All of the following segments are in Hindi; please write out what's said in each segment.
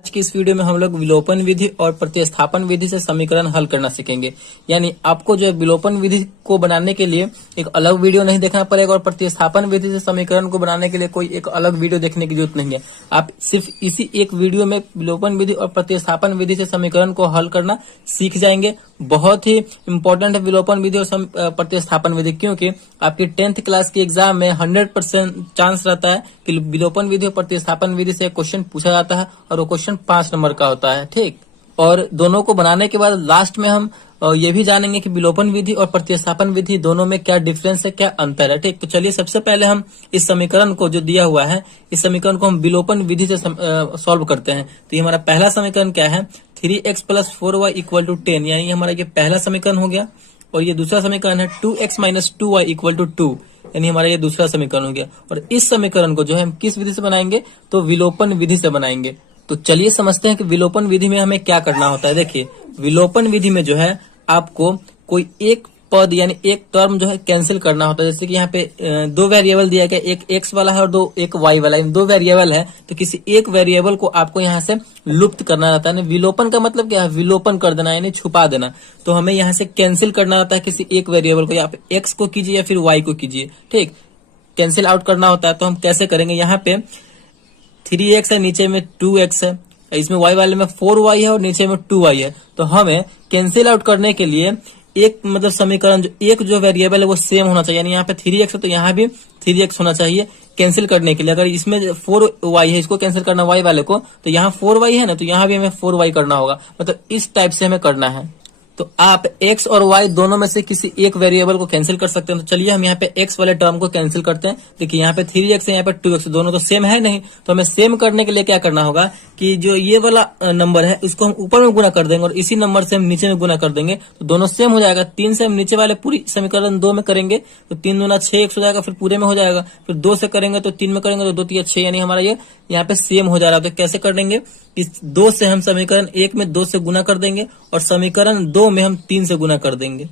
आज की इस वीडियो में हम लोग विलोपन विधि और प्रतिस्थापन विधि से समीकरण हल करना सीखेंगे। यानी आपको जो है विलोपन विधि को बनाने के लिए एक अलग वीडियो नहीं देखना पड़ेगा और प्रतिस्थापन विधि से समीकरण को बनाने के लिए कोई एक अलग वीडियो देखने की जरूरत नहीं है। आप सिर्फ इसी एक वीडियो में विलोपन विधि और प्रतिस्थापन विधि से समीकरण को हल करना सीख जाएंगे। बहुत ही इंपॉर्टेंट है विलोपन विधि और प्रतिस्थापन विधि, क्योंकि आपकी 10th क्लास के एग्जाम में 100% चांस रहता है कि विलोपन विधि और प्रतिस्थापन विधि से क्वेश्चन पूछा जाता है और वो क्वेश्चन 5 नंबर का होता है। ठीक, और दोनों को बनाने के बाद लास्ट में हम ये भी जानेंगे कि विलोपन विधि और प्रतिस्थापन विधि दोनों में क्या डिफरेंस है, क्या अंतर है। ठीक, तो चलिए सबसे पहले हम इस समीकरण को जो दिया हुआ है, इस समीकरण को हम विलोपन विधि से सॉल्व करते हैं। तो ये हमारा पहला समीकरण क्या है, 3x + 4y = 10, यानी हमारा ये पहला समीकरण हो गया। और ये दूसरा समीकरण है 2x - 2y = 2, यानी हमारा ये दूसरा समीकरण हो गया। और इस समीकरण को जो है हम किस विधि से बनाएंगे, तो विलोपन विधि से बनाएंगे। तो चलिए समझते हैं कि विलोपन विधि में हमें क्या करना होता है। देखिए, विलोपन विधि में जो है आपको कोई एक पद यानी एक टर्म जो है कैंसिल करना होता है। जैसे कि यहाँ पे दो वेरिएबल दिया गया, एक x वाला है और एक y वाला है, दो वेरिएबल है, तो किसी एक वेरिएबल को आपको यहाँ से लुप्त करना रहता है। विलोपन का मतलब क्या है, विलोपन कर देना यानी छुपा देना। तो हमें यहाँ से कैंसिल करना रहता है किसी एक वेरिएबल को, या आप x को कीजिए या फिर y को कीजिए। ठीक, कैंसिल आउट करना होता है। तो हम कैसे करेंगे, यहाँ पे 3x है, नीचे में 2x है, इसमें y वाले में 4y है और नीचे में 2y है। तो हमें कैंसिल आउट करने के लिए एक मतलब समीकरण जो वेरिएबल है वो सेम होना चाहिए। यानी यहाँ पे 3x है तो यहाँ भी 3x होना चाहिए कैंसिल करने के लिए। अगर इसमें 4y है, इसको कैंसिल करना y वाले को, तो यहाँ 4y है ना, तो यहाँ भी हमें 4y करना होगा। मतलब इस टाइप से हमें करना है। तो आप x और y दोनों में से किसी एक वेरिएबल को कैंसिल कर सकते हैं। तो चलिए हम यहाँ पे x वाले टर्म को कैंसिल करते हैं। देखिए यहाँ पे 3x है, यहाँ पे 2x, दोनों तो सेम है नहीं। तो हमें सेम करने के लिए क्या करना होगा कि जो ये वाला नंबर है इसको हम ऊपर में गुना कर देंगे और इसी नंबर से हम नीचे में गुना कर देंगे, तो दोनों सेम हो जाएगा। 3 से हम नीचे वाले पूरी समीकरण 2 में करेंगे तो 3 दूना 6x हो जाएगा, फिर पूरे में हो जाएगा। फिर 2 से करेंगे तो 3 में करेंगे तो 2 3 6, यानी हमारा ये यहाँ पे सेम हो जा रहा है। तो कैसे कर देंगे, इस 2 से हम समीकरण 1 में 2 से गुना कर देंगे और समीकरण 2 में हम 3 से गुना कर देंगे।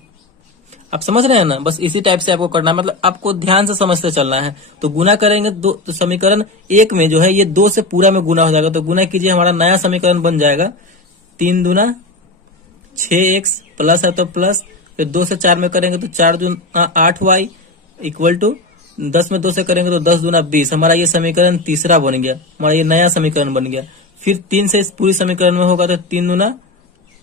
आप समझ रहे हैं ना, बस इसी टाइप से आपको करना है। मतलब आपको ध्यान से समझते चलना है। तो गुना करेंगे तो समीकरण 1 में जो है ये 2 से पूरा में गुना हो जाएगा। तो गुना कीजिए, हमारा नया समीकरण बन जाएगा 3 दूना 6x प्लस है तो प्लस, फिर 2 से 4 में करेंगे तो 4 दूना 8y = 10 में 2 से करेंगे तो 10 दूना 20। हमारा ये समीकरण तीसरा बन गया, हमारा ये नया समीकरण बन गया। फिर 3 से इस पूरी समीकरण में होगा तो 3 दूना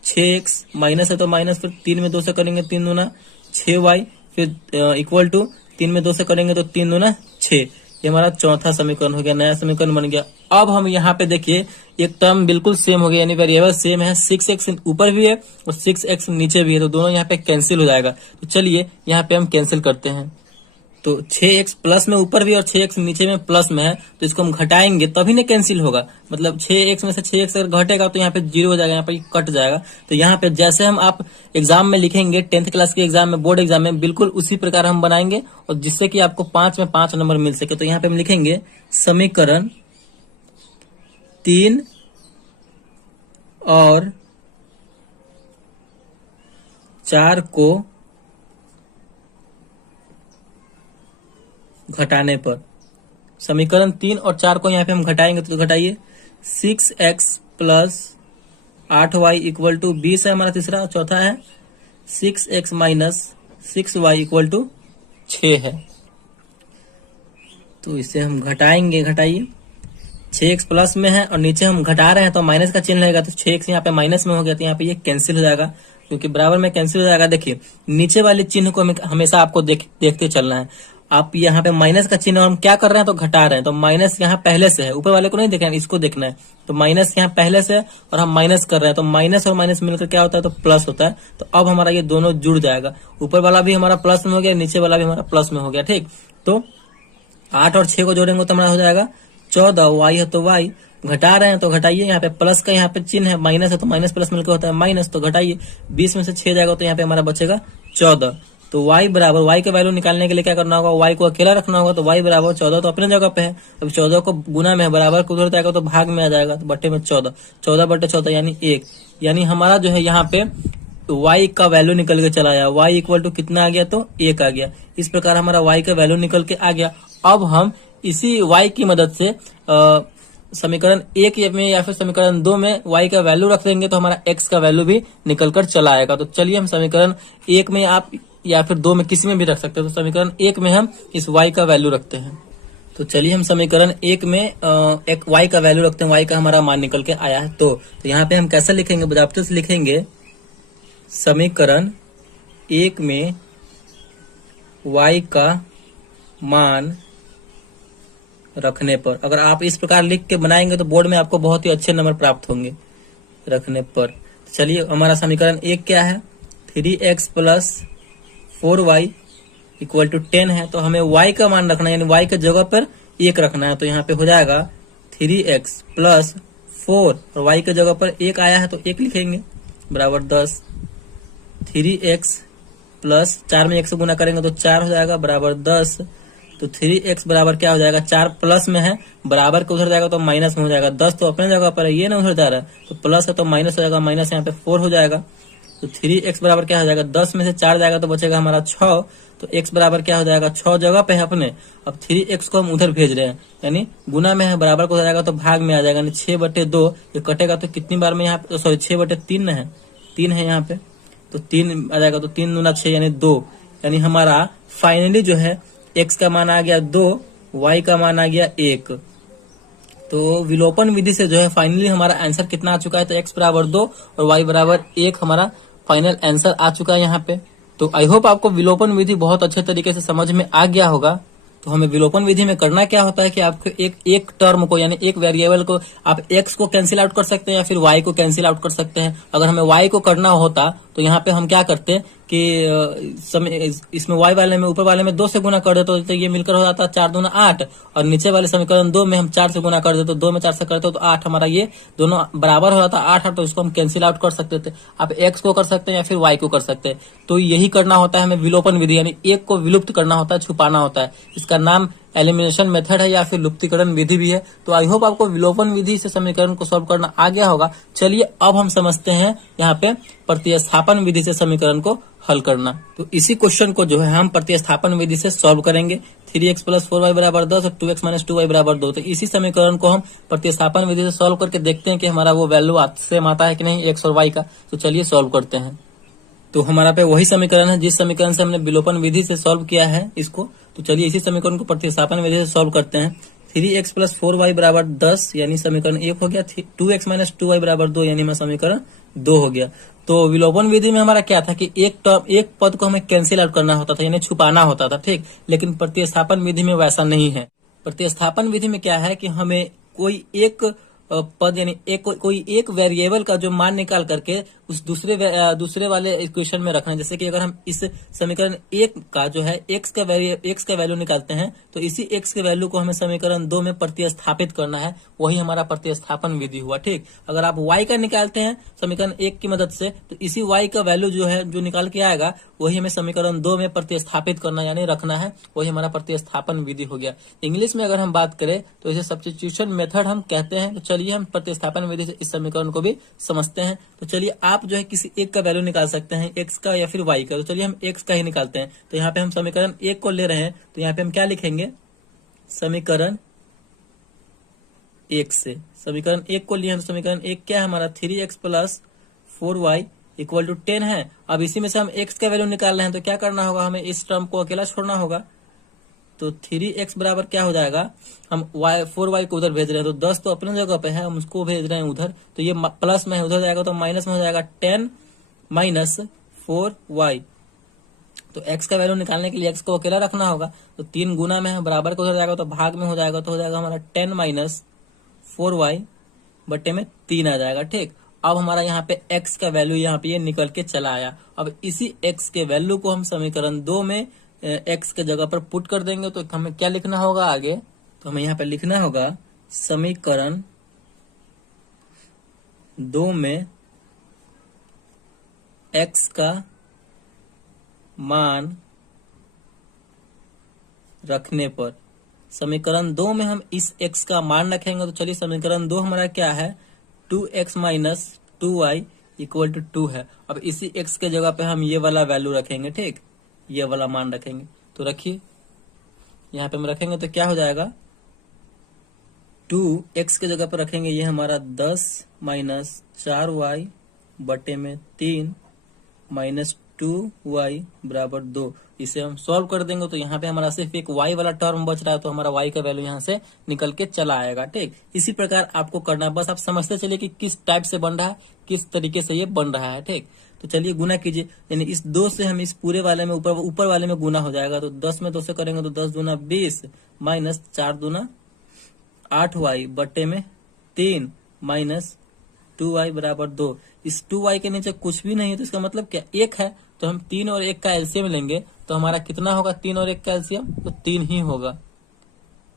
6x माइनस है तो माइनस, फिर 3 में 2 से करेंगे 3 दूना 6y, फिर = 3 में 2 से करेंगे तो 3 दूना 6। ये हमारा चौथा समीकरण हो गया, नया समीकरण बन गया। अब हम यहाँ पे देखिए एक टर्म बिल्कुल सेम हो गया, यानी वेरिएबल सेम है। 6x ऊपर भी है और 6x नीचे भी है, तो दोनों यहाँ पे कैंसिल हो जाएगा। तो चलिए यहाँ पे हम कैंसिल करते हैं। तो 6x प्लस में ऊपर भी और 6x नीचे में प्लस में है, तो इसको हम घटाएंगे तभी ना कैंसिल होगा। मतलब 6x में से 6x अगर घटेगा तो यहाँ पे 0 हो जाएगा, यहाँ पे कट जाएगा। तो यहाँ पे जैसे हम आप एग्जाम में लिखेंगे 10th क्लास के एग्जाम में, बोर्ड एग्जाम में, बिल्कुल उसी प्रकार हम बनाएंगे और जिससे कि आपको 5 में 5 नंबर मिल सके। तो यहाँ पे हम लिखेंगे समीकरण 3 और 4 को घटाने पर, समीकरण 3 और 4 को यहाँ पे हम घटाएंगे तो घटाइए 6x + 8y = 20 है हमारा तीसरा, और चौथा है 6x - 6y = 6 है। तो इसे हम घटाएंगे, घटाइए 6x प्लस में है और नीचे हम घटा रहे हैं तो माइनस का चिन्ह रहेगा, तो 6x यहाँ पे माइनस में हो गया, तो यहाँ पे ये कैंसिल हो जाएगा क्योंकि बराबर में कैंसिल हो जाएगा। देखिए नीचे वाले चिन्ह को हमेशा आपको देखते चलना है। आप यहाँ पे माइनस का चिन्ह हम क्या कर रहे हैं तो घटा रहे हैं, तो माइनस यहाँ पहले से है, ऊपर वाले को नहीं देखना है, इसको देखना है। तो माइनस यहाँ पहले से है और हम माइनस कर रहे हैं, तो माइनस और माइनस मिलकर क्या होता है तो प्लस होता है। तो अब हमारा ये दोनों जुड़ जाएगा, ऊपर वाला भी हमारा प्लस में हो गया, नीचे वाला भी हमारा प्लस में हो गया। ठीक, तो 8 और 6 को जोड़ेंगे तो हमारा हो जाएगा 14, y है तो y, घटा रहे हैं तो घटाइए, यहाँ पे प्लस का यहाँ पे चिन्ह है, माइनस है तो माइनस प्लस मिलकर होता है माइनस, तो घटाइए 20 में से 6 जाएगा तो यहाँ पे हमारा बचेगा 14। तो y बराबर, y के वैल्यू निकालने के लिए क्या करना होगा, y को अकेला रखना होगा। तो y बराबर 14 तो अपने जगह पे है, अब 14 को गुना में है, बराबर को उधर जाएगा तो भाग में आ जाएगा, तो बट्टे में 14, 14/14 यानी 1। यानी हमारा जो है यहाँ पे y का वैल्यू निकल के चला आया, y = कितना आ गया तो 1 आ गया। इस प्रकार हमारा y का वैल्यू निकल के आ गया। अब हम इसी y की मदद से समीकरण 1 में या फिर समीकरण 2 में y का वैल्यू रख देंगे तो हमारा x का वैल्यू भी निकल कर चला आएगा। तो चलिए हम समीकरण 1 में आप या फिर 2 में किसी में भी रख सकते हैं। तो समीकरण 1 में हम इस y का वैल्यू रखते हैं। तो चलिए हम समीकरण 1 में एक y का वैल्यू रखते हैं। y का हमारा मान निकल के आया है। तो यहाँ पे हम कैसे लिखेंगे, बजाते से लिखेंगे समीकरण 1 में y का मान रखने पर। अगर आप इस प्रकार लिख के बनाएंगे तो बोर्ड में आपको बहुत ही अच्छे नंबर प्राप्त होंगे। रखने पर चलिए हमारा समीकरण 1 क्या है, 3x plus 4y equal to 10 है। तो हमें y का मान रखना है, यानी y के जगह पर 1 रखना है। तो यहाँ पे हो जाएगा 3x प्लस 4 और y के जगह पर 1 आया है तो 1 लिखेंगे बराबर 10। 3x प्लस 4 में 1 से गुना करेंगे तो 4 हो जाएगा बराबर 10। तो 3x बराबर क्या हो जाएगा, 4 प्लस में है, बराबर के उधर जाएगा तो माइनस में हो जाएगा। 10 तो अपने जगह पर है, ये ना उधर जा रहा है, तो प्लस है तो माइनस हो जाएगा, माइनस यहाँ पे 4 हो जाएगा। तो 3x बराबर क्या हो जाएगा, 10 में से 4 जाएगा तो बचेगा हमारा 6। तो x बराबर क्या हो जाएगा, 6 जगह पे है अपने। अब 3x को हम उधर भेज रहे हैं, यानी गुना में है, बराबर को हो जाएगा तो भाग में आ जाएगा, यानी 6/2। ये कटेगा तो कितनी बार में यहाँ पे, सॉरी 6/3 है, 3 है यहाँ पे, तो 3 आ जाएगा। तो 3 दूना 6 यानी 2, यानी हमारा फाइनली जो है x का मान आ गया 2, y का मान आ गया 1। तो विलोपन विधि से जो है फाइनली हमारा आंसर कितना आ चुका है, तो x बराबर 2 और y बराबर 1 हमारा फाइनल आंसर आ चुका है यहाँ पे। तो आई होप आपको विलोपन विधि बहुत अच्छे तरीके से समझ में आ गया होगा। तो हमें विलोपन विधि में करना क्या होता है कि आपको एक टर्म को, यानी एक वेरिएबल को आप x को कैंसिल आउट कर सकते हैं या फिर y को कैंसिल आउट कर सकते हैं। अगर हमें y को करना होता तो यहाँ पे हम क्या करते हैं कि इसमें y वाले में, ऊपर वाले में 2 से गुना कर देते तो ये मिलकर हो जाता 4 दूना 8, और नीचे वाले समीकरण 2 में हम 4 से गुना कर देते, तो 2 में 4 से करते तो 8, हमारा ये दोनों बराबर हो जाता 8। तो इसको हम कैंसिल आउट कर सकते थे। आप x को कर सकते हैं या फिर y को कर सकते हैं। तो यही करना होता है हमें विलोपन विधि, यानी एक को विलुप्त करना होता है, छुपाना होता है। इसका नाम एलिमिनेशन मेथड है या फिर लुप्तीकरण विधि भी है। तो आई होप आपको विलोपन विधि से समीकरण को सॉल्व करना आ गया होगा। चलिए अब हम समझते हैं यहाँ पे प्रतिस्थापन विधि से समीकरण को हल करना। तो इसी क्वेश्चन को जो है हम प्रतिस्थापन विधि से सॉल्व करेंगे। 3x प्लस 4y बराबर 10 और 2x माइनस 2y बराबर 2। तो इसी समीकरण को हम प्रतिस्थापन विधि से सॉल्व करके देखते हैं कि हमारा वो वैल्यू सेम आता है कि नहीं x और y का। तो चलिए सॉल्व करते हैं। तो हमारा पे वही समीकरण है जिस समीकरण से हमने विलोपन विधि से सॉल्व किया है इसको। तो चलिए इसी समीकरण को प्रतिस्थापन विधि से सॉल्व करते हैं। 3x प्लस 4y बराबर 10 यानी समीकरण 1 हो गया। 2x माइनस 2y बराबर 2 यानी हमारा समीकरण 2 हो गया। तो विलोपन विधि में हमारा क्या था कि एक पद को हमें कैंसिल आउट करना होता था, यानी छुपाना होता था, ठीक। लेकिन प्रतिस्थापन विधि में वैसा नहीं है। प्रतिस्थापन विधि में क्या है कि हमें कोई एक पद, यानी कोई एक वेरिएबल का जो मान निकाल करके उस दूसरे वाले इक्वेशन में रखना है। जैसे कि अगर हम इस समीकरण 1 का जो है x का वैल्यू निकालते हैं तो इसी x के वैल्यू को हमें समीकरण 2 में प्रतिस्थापित करना है। वही हमारा प्रतिस्थापन विधि हुआ, ठीक। अगर आप y का निकालते हैं समीकरण 1 की मदद से तो इसी y का वैल्यू जो है जो निकाल के आएगा वही हमें समीकरण 2 में प्रतिस्थापित करना यानी रखना है। वही हमारा प्रतिस्थापन विधि हो गया। इंग्लिश में अगर हम बात करें तो इसे सब्स्टिट्यूशन मेथड हम कहते हैं। तो चलिए हम प्रतिस्थापन विधि से इस समीकरण को भी समझते हैं। तो चलिए आप जो है किसी एक का वैल्यू निकाल सकते हैं, x का या फिर y का। तो चलिए हम x का ही निकालते हैं। तो यहाँ पे हम समीकरण 1 को ले रहे हैं तो यहाँ पे हम क्या लिखेंगे, समीकरण 1 से समीकरण 1 को लिए हैं। तो समीकरण 1 क्या है हमारा, 3x plus 4y equal to 10 है। अब इसी में से हम x का वैल्यू निकाल रहे हैं तो क्या करना होगा, हमें इस टर्म को अकेला छोड़ना होगा। तो 3x बराबर क्या हो जाएगा, हम 4y को उधर भेज रहे हैं तो 10 तो अपने जगह पे है, हम उसको भेज रहे हैं उधर, तो ये प्लस में है, उधर जाएगा तो माइनस में हो जाएगा 10 माइनस 4y। तो x का वैल्यू निकालने के लिए x को अकेला रखना होगा। तो 3 गुना में है, बराबर को उधर जाएगा तो भाग में हो जाएगा, तो हो जाएगा हमारा 10 माइनस 4y बटे में 3 आ जाएगा, ठीक। अब हमारा यहाँ पे x का वैल्यू यहाँ पे ये निकल के चला आया। अब इसी x के वैल्यू को हम समीकरण 2 में x के जगह पर पुट कर देंगे। तो हमें क्या लिखना होगा आगे, तो हमें यहाँ पे लिखना होगा समीकरण 2 में x का मान रखने पर। समीकरण 2 में हम इस x का मान रखेंगे। तो चलिए समीकरण 2 हमारा क्या है, 2x minus 2y equal to 2 है। अब इसी x के जगह पे हम ये वाला वैल्यू रखेंगे, ठीक, ये वाला मान रखेंगे। तो रखिए यहाँ पे हम रखेंगे तो क्या हो जाएगा, 2x की जगह पर रखेंगे ये हमारा 10 माइनस 4y बटे में 3 माइनस 2y बराबर 2। इसे हम सॉल्व कर देंगे तो यहाँ पे हमारा सिर्फ एक y वाला टर्म बच रहा है, तो हमारा y का वैल्यू यहाँ से निकल के चला आएगा। ठीक, इसी प्रकार आपको करना है, बस आप समझते चलिए कि किस टाइप से बन रहा है, किस तरीके से ये बन रहा है। ठीक, तो चलिए गुना कीजिए, यानी इस 2 से हम इस पूरे वाले में ऊपर वाले में गुना हो जाएगा, तो 10 में 2 से करेंगे तो 10 दूना 20 माइनस 4 दूना 8y बटे में 3 माइनस 2y बराबर 2। इस 2y के नीचे कुछ भी नहीं है, तो इसका मतलब क्या 1 है, तो हम 3 और 1 का एलसीएम लेंगे तो हमारा कितना होगा, 3 और 1 का एलसीएम तो 3 ही होगा।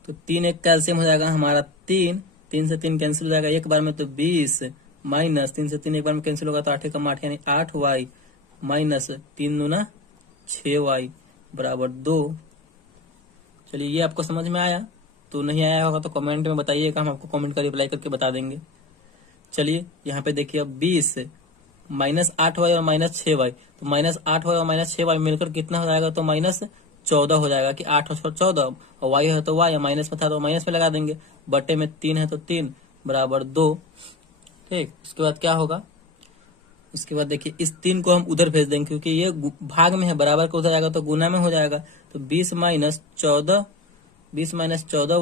तो 3 1 का एलसीएम हो जाएगा हमारा 3, 3 से 3 कैंसिल हो जाएगा एक बार में, तो 20 माइनस 3 से 3 एक बार में कैंसिल होगा तो 8 का 8 यानी 8y माइनस 3 दूना 6y बराबर 2। चलिए ये आपको समझ में आया, तो नहीं आया होगा तो कमेंट में बताइएगा, हम आपको कमेंट का रिप्लाई करके बता देंगे। चलिए यहाँ पे देखिए अब 20 माइनस 8y और माइनस 6y, तो माइनस 8y और माइनस 6y मिलकर कितना हो जाएगा, तो माइनस 14 हो जाएगा कि 8 और 14, और y है तो y, माइनस में था तो माइनस में लगा देंगे, बटे में 3 है तो 3 बराबर 2। ठीक, उसके बाद क्या होगा, उसके बाद देखिए इस 3 को हम उधर भेज देंगे, क्योंकि ये भाग में है, बराबर को उधर जाएगा तो गुना में हो जाएगा, तो 20 माइनस 14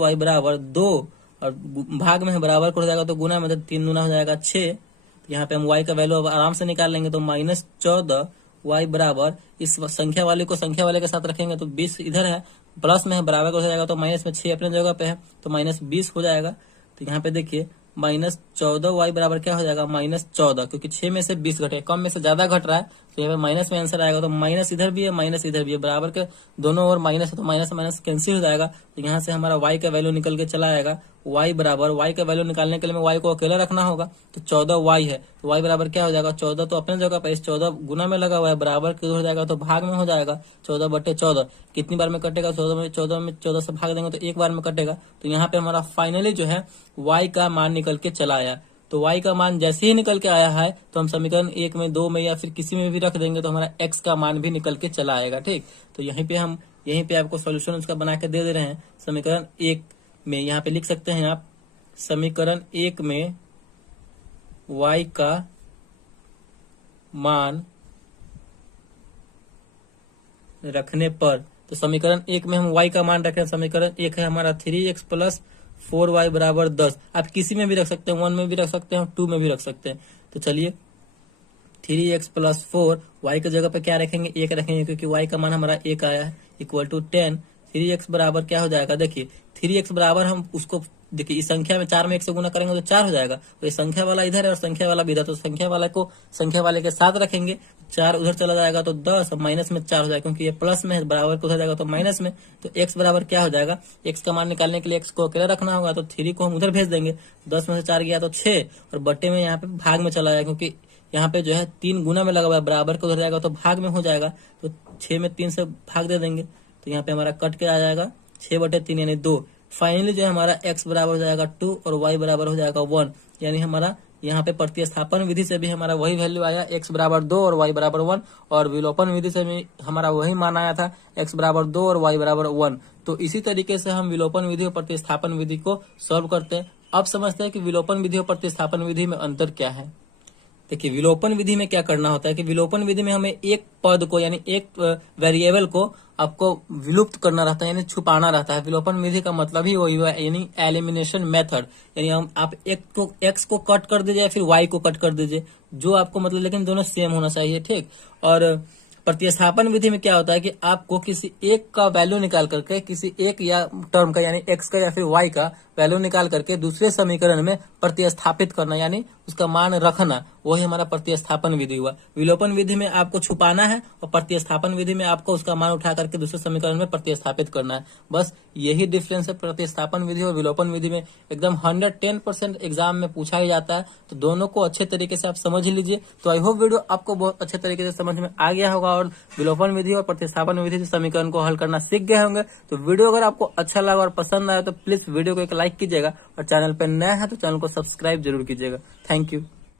y बराबर 2, और भाग में है बराबर को हो जाएगा तो गुना में, तो 3 गुना हो जाएगा 6। तो यहाँ पे हम y का वैल्यू अब आराम से निकाल लेंगे, तो माइनस 14 y बराबर, इस संख्या वाले को संख्या वाले के साथ रखेंगे तो 20 इधर है, प्लस में है बराबर को हो जाएगा, तो माइनस में 6 अपने जगह पे है तो माइनस 20 हो जाएगा। तो यहाँ पे देखिए माइनस 14y बराबर क्या हो जाएगा, माइनस 14, क्योंकि 6 में से 20 घटे, कम में से ज्यादा घट रहा है, तो यहाँ पे माइनस में आंसर आएगा। तो माइनस इधर भी है, माइनस इधर भी है, बराबर के दोनों ओर माइनस है, तो माइनस माइनस कैंसिल हो जाएगा। तो यहाँ से हमारा y का वैल्यू निकल के चला आएगा, y बराबर, y का वैल्यू निकालने के लिए y को अकेला रखना होगा, तो 14y है, तो y बराबर क्या हो जाएगा, 14 तो अपने जगह पर, इस 14 गुना में लगा हुआ है, बराबर किधर हो जाएगा, तो भाग में हो जाएगा, 14 बटे 14 कितनी बार में कटेगा, 14 से भाग देंगे तो एक बार में कटेगा। तो यहाँ पे हमारा फाइनली जो है y का मान निकल के चला आया। तो y का मान जैसे ही निकल के आया है तो हम समीकरण 1 में, 2 में या फिर किसी में भी रख देंगे, तो हमारा x का मान भी निकल के चला आएगा। ठीक, तो यहीं पे आपको सॉल्यूशन उसका बना के दे रहे हैं। समीकरण 1 में यहाँ पे लिख सकते हैं आप, समीकरण 1 में y का मान रखने पर, तो समीकरण 1 में हम y का मान रखें, समीकरण 1 है हमारा 3x प्लस 4y बराबर 10। आप किसी में भी रख सकते हैं, 1 में भी रख सकते हैं, 2 में भी रख सकते हैं। तो चलिए 3x प्लस 4, y की जगह पे क्या रखेंगे, 1 रखेंगे, क्योंकि y का मान हमारा 1 आया है, इक्वल टू 10। 3x बराबर क्या हो जाएगा, देखिए 3x बराबर, हम उसको देखिए इस संख्या में 4 में 1 से गुना करेंगे तो 4 हो जाएगा, तो ये संख्या वाला इधर है और संख्या वाला भी इधर, तो संख्या वाला को संख्या वाले के साथ रखेंगे, 4 उधर चला जाएगा तो 10, माइनस में 4 हो जाएगा, क्योंकि ये प्लस में है, बराबर को उधर जाएगा तो माइनस में। तो x बराबर क्या हो जाएगा, x का मान निकालने के लिए x को अकेला रखना होगा, तो 3 को हम उधर भेज देंगे, 10 में से 4 गया तो 6, और बट्टे में यहाँ पे भाग में चला जाएगा, क्योंकि यहाँ पे जो है 3 गुना में लगा हुआ है, बराबर को उधर जाएगा तो भाग में हो जाएगा, तो 6 में 3 से भाग दे देंगे, तो यहाँ पे हमारा कट के आ जाएगा 6 बटे 3 यानी 2। फाइनली जो है हमारा x बराबर हो जाएगा 2 और y बराबर हो जाएगा 1, यानी हमारा यहाँ पे प्रतिस्थापन विधि से भी हमारा वही वैल्यू आया, x बराबर 2 और y बराबर 1, और विलोपन विधि से भी हमारा वही मान आया था, x बराबर 2 और y बराबर 1। तो इसी तरीके से हम विलोपन विधि और प्रतिस्थापन विधि को सॉल्व करते हैं। अब समझते हैं कि विलोपन विधि और प्रतिस्थापन विधि में अंतर क्या है। देखिए विलोपन विधि में क्या करना होता है कि विलोपन विधि में हमें एक पद को, यानी एक वेरिएबल को आपको विलुप्त करना रहता है, यानी छुपाना रहता है। विलोपन विधि का मतलब ही वही है, यानी एलिमिनेशन मेथड, यानी हम आप एक्स को कट कर दीजिए या फिर वाई को कट कर दीजिए, जो आपको मतलब, लेकिन दोनों सेम होना चाहिए। ठीक, और प्रतिस्थापन विधि में क्या होता है कि आपको किसी एक का वैल्यू निकाल करके, किसी एक या टर्म का, यानी एक्स का या फिर वाई का वैल्यू निकाल करके दूसरे समीकरण में प्रतिस्थापित करना, यानी उसका मान रखना, वही हमारा प्रतिस्थापन विधि हुआ। विलोपन विधि में आपको छुपाना है और प्रतिस्थापन विधि में आपको उसका मान उठा करके दूसरे समीकरण में प्रतिस्थापित करना है। बस यही डिफरेंस है प्रतिस्थापन विधि और विलोपन विधि में। एकदम 110% एग्जाम में पूछा ही जाता है, तो दोनों को अच्छे तरीके से आप समझ ही लीजिए। तो आई होप वीडियो आपको बहुत अच्छे तरीके से समझ में आ गया होगा और विलोपन विधि और प्रतिस्थापन विधि से समीकरण को हल करना सीख गए होंगे। तो वीडियो अगर आपको अच्छा लगा और पसंद आया तो प्लीज वीडियो को एक लाइक कीजिएगा, और चैनल पर नया है तो चैनल को सब्सक्राइब जरूर कीजिएगा। Thank you.